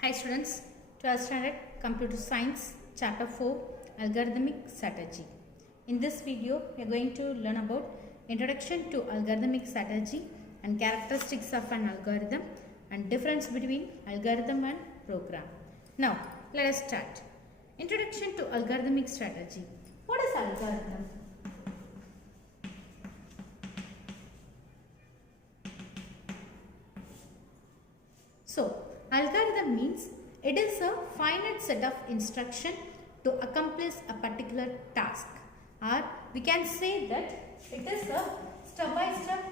Hi students, 12th standard computer science chapter 4 algorithmic strategy. In this video we are going to learn about introduction to algorithmic strategy and characteristics of an algorithm and difference between algorithm and program. Now let us start. Introduction to algorithmic strategy. What is algorithm? So, algorithm means it is a finite set of instruction to accomplish a particular task, or we can say that it is a step-by-step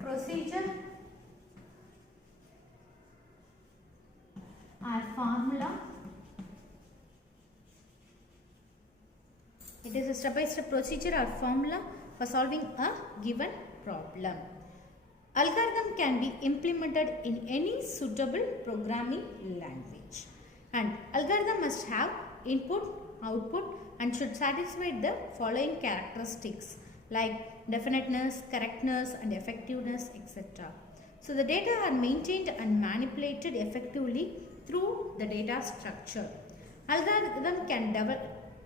procedure or formula. It is a step-by-step procedure or formula for solving a given problem. Algorithm can be implemented in any suitable programming language, and algorithm must have input, output, and should satisfy the following characteristics like definiteness, correctness, and effectiveness, etc. So the data are maintained and manipulated effectively through the data structure. Algorithm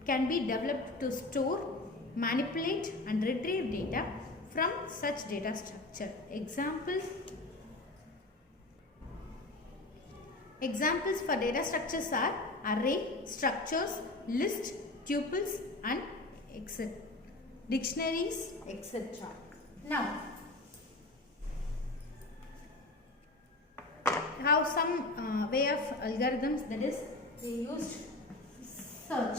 can be developed to store, manipulate and retrieve data from such data structure. Examples for data structures are array, structures, list, tuples and etc. Dictionaries, etc. Now, have some way of algorithms, that is they used search.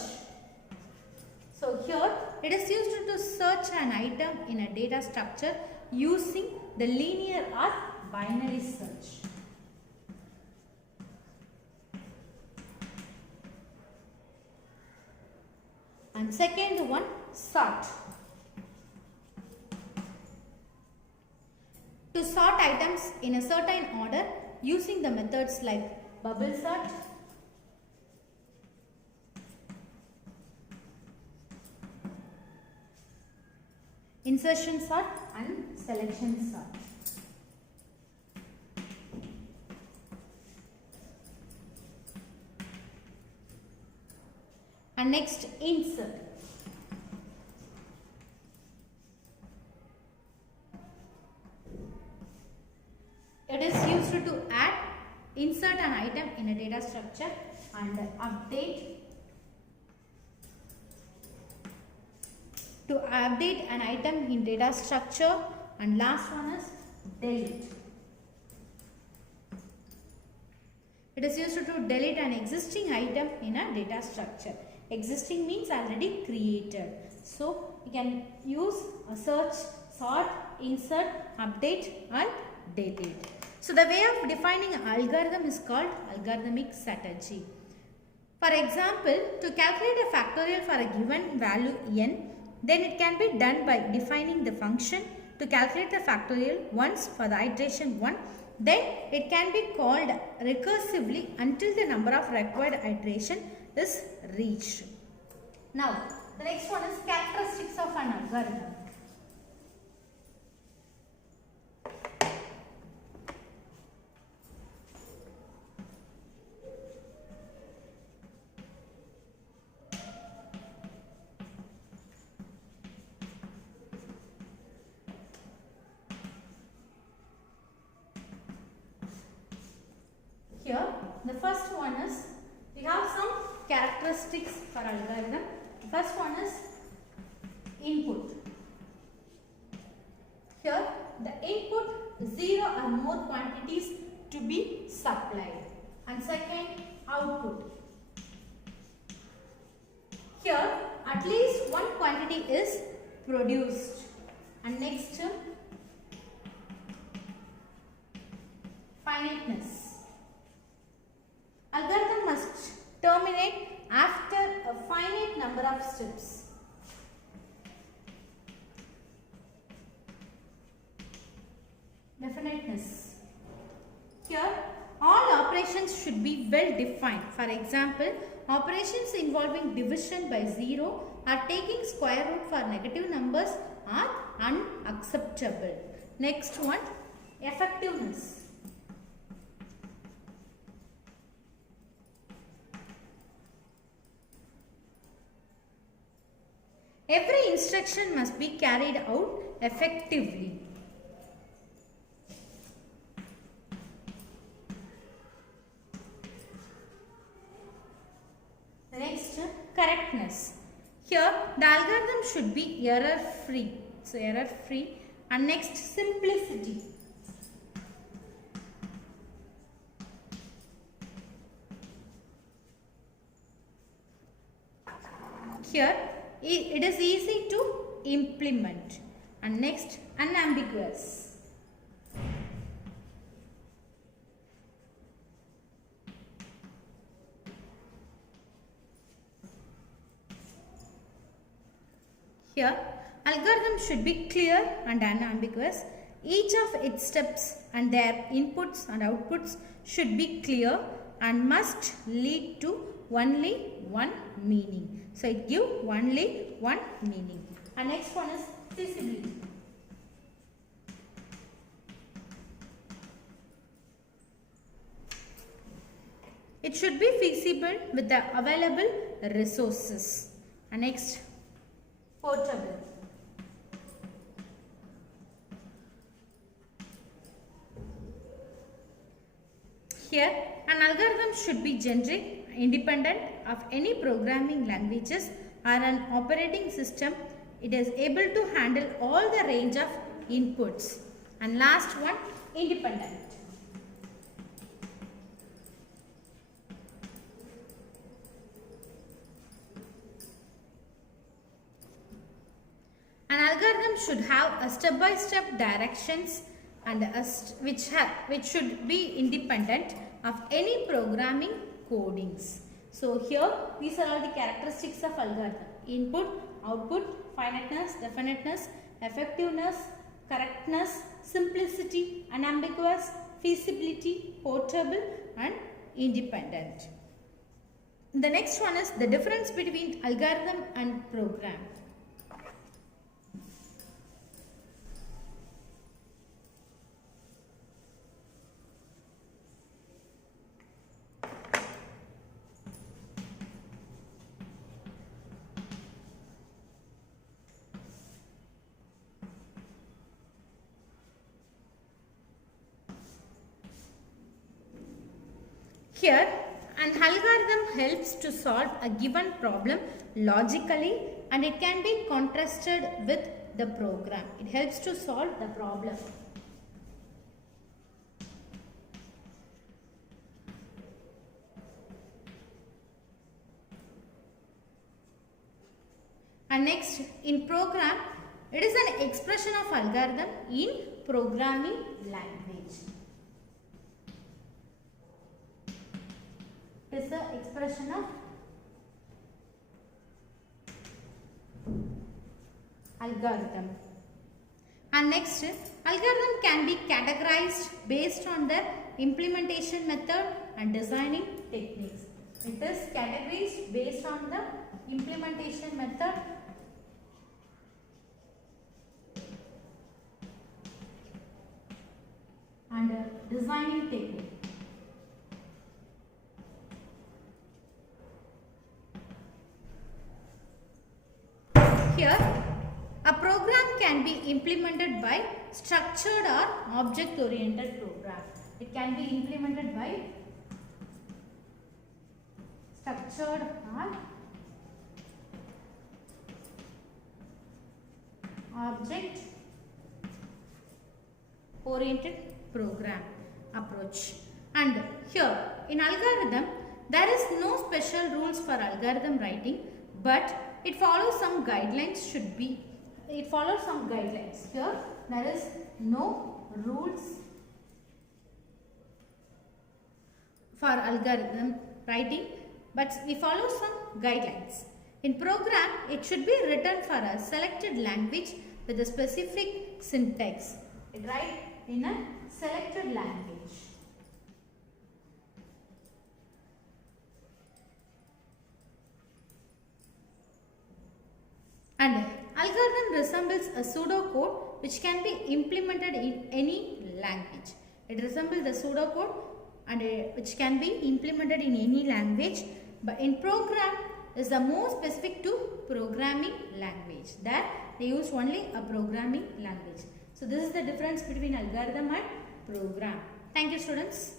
So here it is used to search an item in a data structure using the linear or binary search. And second one, sort. To sort items in a certain order using the methods like bubble sort, insertion sort and selection sort. And next, insert. It is used to insert an item in a data structure and update. To update an item in data structure, and last one is delete. It is used to delete an existing item in a data structure. Existing means already created. So you can use a search, sort, insert, update and delete. So the way of defining an algorithm is called algorithmic strategy. For example, to calculate a factorial for a given value n, then it can be done by defining the function to calculate the factorial once for the iteration 1. Then it can be called recursively until the number of required iteration is reached. Now, the next one is characteristics of an algorithm. Here, the first one is, we have some characteristics for algorithm. The first one is input. Here, the input 0 or more quantities to be supplied. And second, output. Here, at least one quantity is produced. And next, finiteness. Algorithm must terminate after a finite number of steps. Definiteness. Here, all operations should be well defined. For example, operations involving division by 0 or taking square root for negative numbers are unacceptable. Next one, effectiveness. Every instruction must be carried out effectively. Next, correctness. Here, the algorithm should be error free. So, error free. And next, simplicity. Here, it is easy to implement. And next, unambiguous. Here, algorithm should be clear and unambiguous. Each of its steps and their inputs and outputs should be clear and must lead to only one meaning. So, it gives only one meaning. And next one is feasibility. It should be feasible with the available resources. And next, portable. Here, an algorithm should be generic, independent of any programming languages or an operating system. It is able to handle all the range of inputs. And last one, independent. An algorithm should have a step-by-step directions and which should be independent of any programming codings. So here these are all the characteristics of algorithm: input, output, finiteness, definiteness, effectiveness, correctness, simplicity, unambiguous, feasibility, portable and independent. The next one is the difference between algorithm and program. Here, an algorithm helps to solve a given problem logically and it can be contrasted with the program. It helps to solve the problem. And next, in program, it is an expression of algorithm in programming language. It is the expression of algorithm. And next, algorithm can be categorized based on the implementation method and designing techniques. It is categorized based on the implementation method and designing technique. Here, a program can be implemented by structured or object-oriented program. It can be implemented by structured or object-oriented program approach. And here, in algorithm, there is no special rules for algorithm writing, but it follows some guidelines Here, there is no rules for algorithm writing, but we follow some guidelines. In program, it should be written for a selected language with a specific syntax. It write in a selected language. And algorithm resembles a pseudocode which can be implemented in any language. It resembles the pseudocode and which can be implemented in any language, but in program is the more specific to programming language, that they use only a programming language. So this is the difference between algorithm and program. Thank you, students.